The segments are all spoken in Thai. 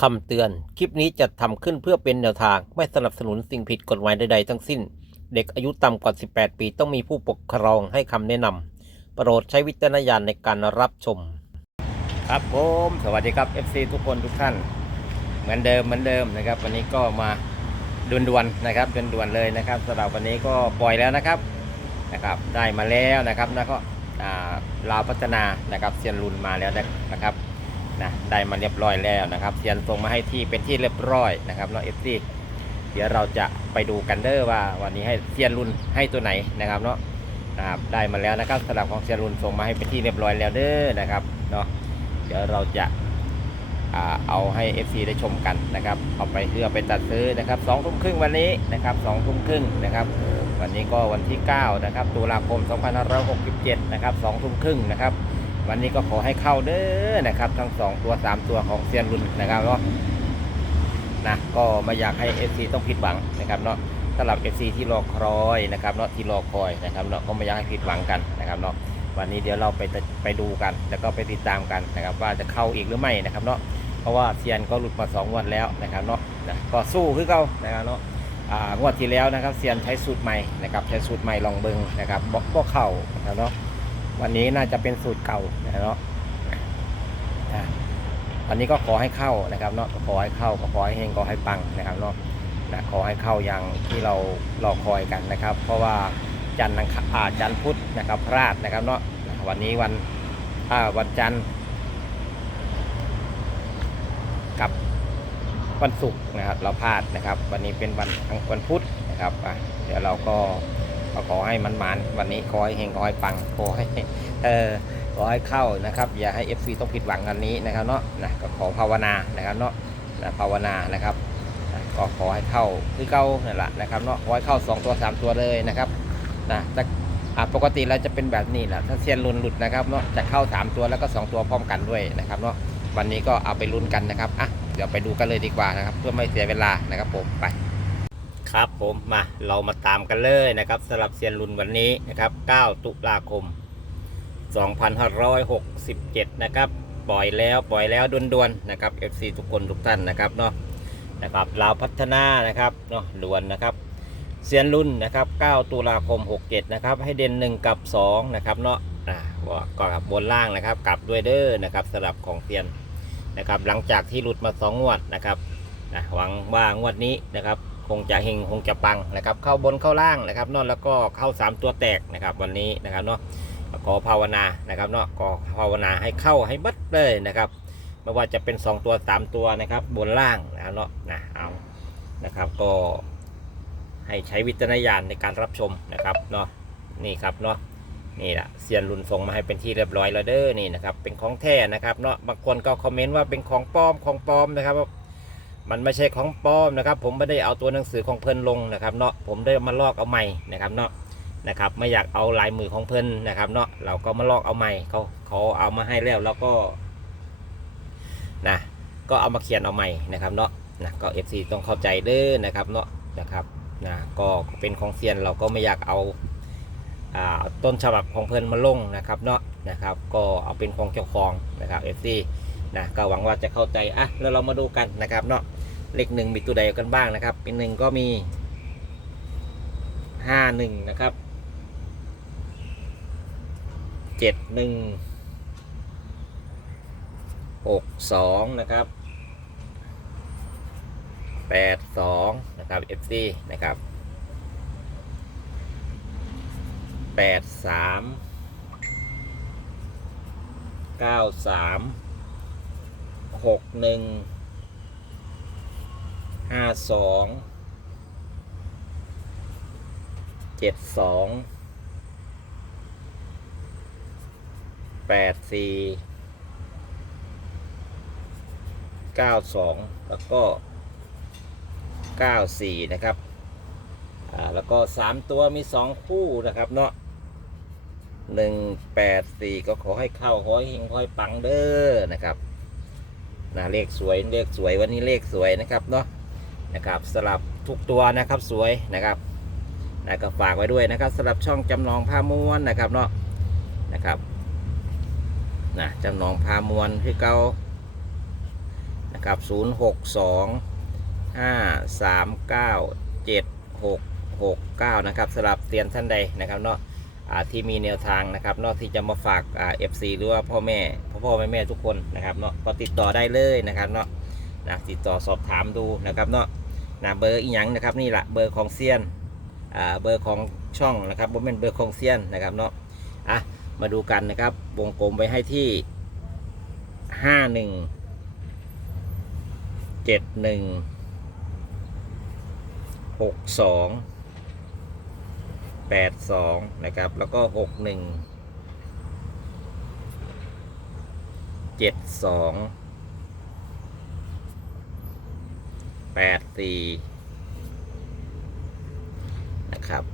คำเตือน คลิปนี้จะทำขึ้นเพื่อเป็นแนวทาง ไม่สนับสนุนสิ่งผิดกฎหมายใดๆทั้งสิ้น เด็กอายุต่ำกว่า 18 ปีต้องมีผู้ปกครองให้คำแนะนำโปรดใช้วิจารณญาณในการรับชม ครับผม สวัสดีครับ FC ทุกคนทุกท่าน เหมือนเดิมเหมือนเดิมนะครับ วันนี้ก็มาด่วนๆนะครับด่วนๆเลยนะครับสำหรับวันนี้ก็ปล่อยแล้วนะครับนะครับได้มาแล้วนะครับแล้วก็อ่าลาวพัฒนานะครับเซียนรุนมาแล้วนะครับ นะได้มาเรียบร้อยแล้วนะครับเซียนส่งมาให้ที่เป็นที่เรียบร้อยนะครับเนาะ FC เดี๋ยวเราจะไปดูกันเด้อว่าวันนี้ให้เซียนรุ่นให้ตัวไหนนะครับเนาะนะครับได้มาแล้วนะครับสำหรับของเซียนรุ่นส่งมาให้เป็นที่เรียบร้อยแล้วเด้อนะครับเนาะเดี๋ยวเราจะเอาให้ FC ได้ชมกันนะครับเอาไปเพื่อไปตัดซื้อนะครับสองทุ่มครึ่งวันนี้นะครับสองทุ่มครึ่งนะครับวันนี้ก็วันที่ 9 นะครับตุลาคม 2567 นะครับสองทุ่มครึ่งนะครับ วันนี้ก็ขอให้เข้าเด้อนะครับ ทั้ง2ตัว3ตัวของเซียนรุนนะครับเนาะนะก็ไม่อยากให้ FC ต้องผิดหวังนะครับเนาะสำหรับ FC ที่รอคอยนะครับเนาะที่รอคอยนะครับเนาะก็ไม่อยากให้ผิดหวังกันนะครับเนาะวันนี้เดี๋ยวเราไปไปดูกัน แล้วก็ไปติดตามกันนะครับ ว่าจะเข้าอีกหรือไม่นะครับเนาะเพราะว่าเซียนก็หลุดมา2งวันแล้วนะครับเนาะนะก็สู้คือเขานะครับเนาะอ่างวดที่แล้วนะครับเซียนใช้สูตรใหม่นะครับใช้สูตรใหม่ลองเบิงนะครับบล็อกเข้านะครับเนาะ วันนี้น่าจะเป็นสูตรเก่านะเนาะอะวันนี้ก็ขอให้เข้านะครับเนาะขอให้เข้าก็ขอให้เฮงขอให้ปังนะครับเนาะนะขอให้เข้าอย่างที่เรารอคอยกันนะครับ เพราะว่าจันทร์อังคารอ่าจันทร์พุธนะครับพลาดนะครับเนาะวันนี้วันอ่าวันจันทร์กับวันศุกร์นะครับ เราพลาดนะครับ วันนี้เป็นวันวันพุธนะครับอะเดี๋ยวเราก็ ก็ขอให้มันหมานวันนี้ขอให้เฮงขอให้ปังขอให้เออขอให้เข้านะครับ อย่าให้ FC ต้องผิดหวังกันนี้นะครับเนาะนะก็ขอภาวนานะครับเนาะนะภาวนานะครับก็ขอให้เข้าคือเข้านั่นแหละนะครับเนาะขอให้เข้า 2 ตัว 3 ตัวเลยนะครับนะแต่อะปกติเราจะเป็นแบบนี้แหละถ้าเซียนลุนหลุดนะครับเนาะจะเข้า 3 ตัวแล้วก็ 2 ตัวพร้อมกันด้วยนะครับเนาะวันนี้ก็เอาไปลุ้นกันนะครับอะเดี๋ยวไปดูกันเลยดีกว่านะครับ เพื่อไม่เสียเวลานะครับผมไป ครับผมมาเรามาตามกันเลยนะครับสำหรับเซียนลุนวันนี้นะครับ 9 ตุลาคม 2567 นะครับปล่อยแล้วปล่อยแล้วด่วนๆนะครับ FC ทุกคนทุกท่านนะครับเนาะนะครับเราวพัฒนานะครับเนาะด่วนนะครับเซียนรุ่นนะครับ 9 ตุลาคม 67 นะครับให้เด่น 1 กับ 2 นะครับเนาะอ่าก็กับบนล่างนะครับ กลับด้วยเด้อนะครับสำหรับของเซียนนะครับ หลังจากที่หลุดมา 2 งวดนะครับนะหวังว่างวดนี้นะครับ คงจะเฮงคงจะปังนะครับ เข้าบนเข้าล่างนะครับเนอะแล้วก็เข้า 3 ตัวแตกนะครับ วันนี้นะครับเนาะขอภาวนานะครับเนาะก็ภาวนาให้เข้าให้บัดเลยนะครับไม่ว่าจะเป็น 2 ตัว 3 ตัวนะครับ บนล่างนะครับเนาะนะเอานะครับก็ให้ใช้วิจารณญาณในการรับชมนะครับเนาะนี่ครับเนาะนี่แหละเซียนรุนส่งมาให้เป็นที่เรียบร้อยแล้วเด้อนี่นะครับเป็นของแท้นะครับเนาะบางคนก็คอมเมนต์ว่าเป็นของปลอมของปลอมนะครับ มันไม่ใช่ของปลอมนะครับ ผมไม่ได้เอาตัวหนังสือของเพลินลงนะครับเนาะผมได้มาลอกเอาใหม่นะครับเนาะนะครับไม่อยากเอาลายมือของเพลินนะครับเนาะเราก็มาลอกเอาใหม่เขาเขาเอามาให้แล้วแล้วก็นะก็เอามาเขียนเอาใหม่นะครับเนาะนะก็ FC ต้องเข้าใจเด้อนะครับเนาะนะครับนะก็เป็นของเซียนเราก็ไม่อยากเอาอ่าต้นฉบับของเพิ่นมาลงนะครับเนาะนะครับ ก็เอาเป็นของเจ้าของนะครับเอฟซีนะก็หวังว่าจะเข้าใจอะแล้วเรามาดูกันนะครับเนาะ เลขหนึ่งมีตัวใดกันบ้างนะครับ เป็นหนึ่งก็มีห้าหนึ่งนะครับเจ็ดหนึ่งหกสองนะครับแปดสองนะครับ FC นะครับแปดสามเก้าสามหกหนึ่ง ห้าสองเจ็ดสองแปดสี่เก้าสองแล้วก็เก้าสี่นะครับอ่าแล้วก็สามตัวมีสองคู่นะครับเนาะหนึ่งแปดสี่ก็ขอให้เข้าขอให้เฮงขอให้ปังเด้อนะครับนะเลขสวยเลขสวยวันนี้เลขสวยนะครับเนาะ นะครับสลับทุกตัวนะครับสวยนะครับนะก็ฝากไว้ด้วยนะครับสลับช่องจำลองผ้าม้วนนะครับเนาะนะครับนะจำลองผ้าม้วนคือเก่านะครับ0 6 2 5 3 9 7 6 6 9นะครับสำหรับเตียนท่านใดนะครับเนาะที่มีแนวทางนะครับเนอกที่จะมาฝากเอ่า FC หรือว่าพ่อแม่พ่อพ่อแม่แม่ทุกคนนะครับเนาะก็ติดต่อได้เลยนะครับเนาะ นะติดต่อสอบถามดูนะครับเนาะนะเบอร์อีหยังนะครับนี่แหละเบอร์ของเซียนอ่าเบอร์ของช่องนะครับบ่เป็นเบอร์ของเซียนนะครับเนาะอะมาดูกันนะครับวงกลมไว้ให้ที่ห้าหนึ่งเจ็ดหนึ่งหกสองแปดสองนะครับแล้วก็หกหนึ่งเจ็ดสอง แปดสี่นะครับ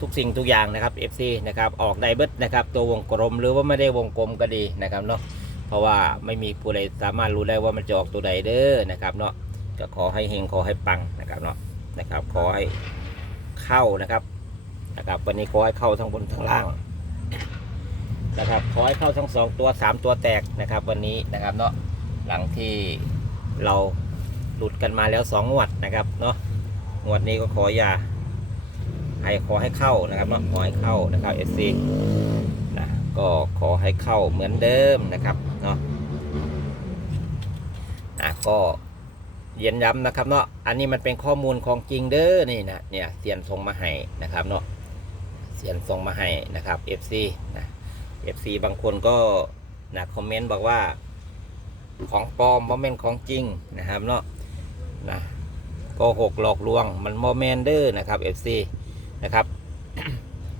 ทุกสิ่งทุกอย่างนะครับ FC นะครับออกไดเบิดนะครับ ตัววงกลมหรือว่าไม่ได้วงกลมก็ดีนะครับเนาะเพราะว่าไม่มีผู้ใดสามารถรู้ได้ว่ามันจะออกตัวใดเด้อนะครับเนาะก็ขอให้เฮงขอให้ปังนะครับเนาะนะครับ ขอให้เข้านะครับนะครับวันนี้ขอให้เข้าทั้งบนทั้งล่างนะครับขอให้เข้าทั้งสองตัวสามตัวแตกนะครับ วันนี้นะครับเนาะหลังที่ เราหลุดกันมาแล้วสองงวดนะครับเนาะงวดนี้ก็ขออย่าให้ขอให้เข้านะครับเนาะขอให้เข้านะครับเอซีนะก็ขอให้เข้าเหมือนเดิมนะครับเนาะนะก็เย็นย้ำนะครับเนาะอันนี้มันเป็นข้อมูลของจริงเด้อนี่นะเนี่ยเสียนส่งมาให้นะครับเนาะเสียนส่งมาให้นะครับ FC นะ FC บางคนก็นะคอมเมนต์บอกว่า ของปลอมโมเมนของจริงนะครับเนาะนะโก็หกหลอกลวงมันโมเมนเดอร์นะครับ FC นะครับ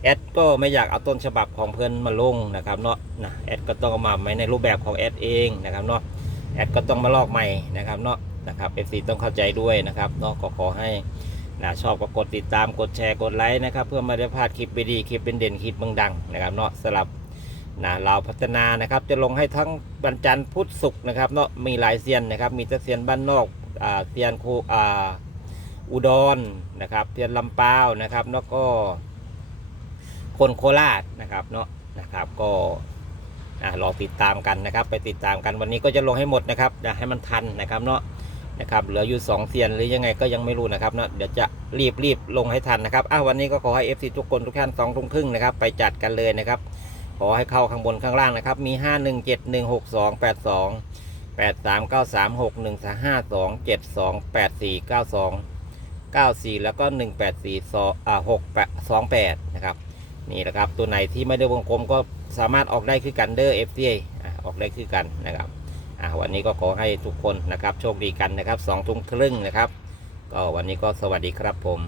แอดก็ไม่อยากเอาต้นฉบับของเพื่อนมาลงนะครับเนาะนะแอดก็ต้องเอามาไว้ในรูปแบบของแอดเองนะครับเนาะแอดก็ต้องมาลอกใหม่นะครับเนาะนะครับเอฟซีต้องเข้าใจด้วยนะครับเนาะก็ขอให้นะชอบก็กดติดตามกดแชร์กดไลค์นะครับ เพื่อไม่ได้พลาดคลิปดีๆคลิปเป็นเด่นคลิปเมืองดังนะครับเนาะสลับ นะเราพัฒนานะครับจะลงให้ทั้งวันจันทร์พุธศุกร์นะครับเนาะมีหลายเซียนนะครับ มีเซียนบ้านนอกอ่าเซียนโคอ่าอุดรนะครับเทียนลำปาวนะครับแล้วก็ คนโคราชนะครับเนาะนะครับก็อ่ารอติดตามกันนะครับ ไปติดตามกันวันนี้ก็จะลงให้หมดนะครับจะให้มันทันนะครับเนาะนะครับเหลืออยู่สองเซียนหรือยังไงก็ยังไม่รู้นะครับเนาะเดี๋ยวจะรีบรีบลงให้ทันนะครับอ้าววันนี้ก็ขอให้เอฟซีทุกคนทุกท่านสองทุ่มครึ่งนะครับไปจัดกันเลยนะครับ ขอให้เข้าข้างบนข้างล่างนะครับ มีห้าหนึ่งเจ็ดหนึ่งหกสองแปดสองแปดสามเก้าสามหกหนึ่งห้าสองเจ็ดสองแปดสี่เก้าสอง94 แล้วก็ 184 2อ่า6 28 นะครับ นี่แหละครับตัวไหนที่ไม่ได้วงกลมก็สามารถออกได้คือกันเดอร์ FTA อออกได้คือกันนะครับวันนี้ก็ขอให้ทุกคนนะครับโชคดีกันนะครับ2ทุ่มครึ่งนะครับ ก็วันนี้ก็สวัสดีครับผม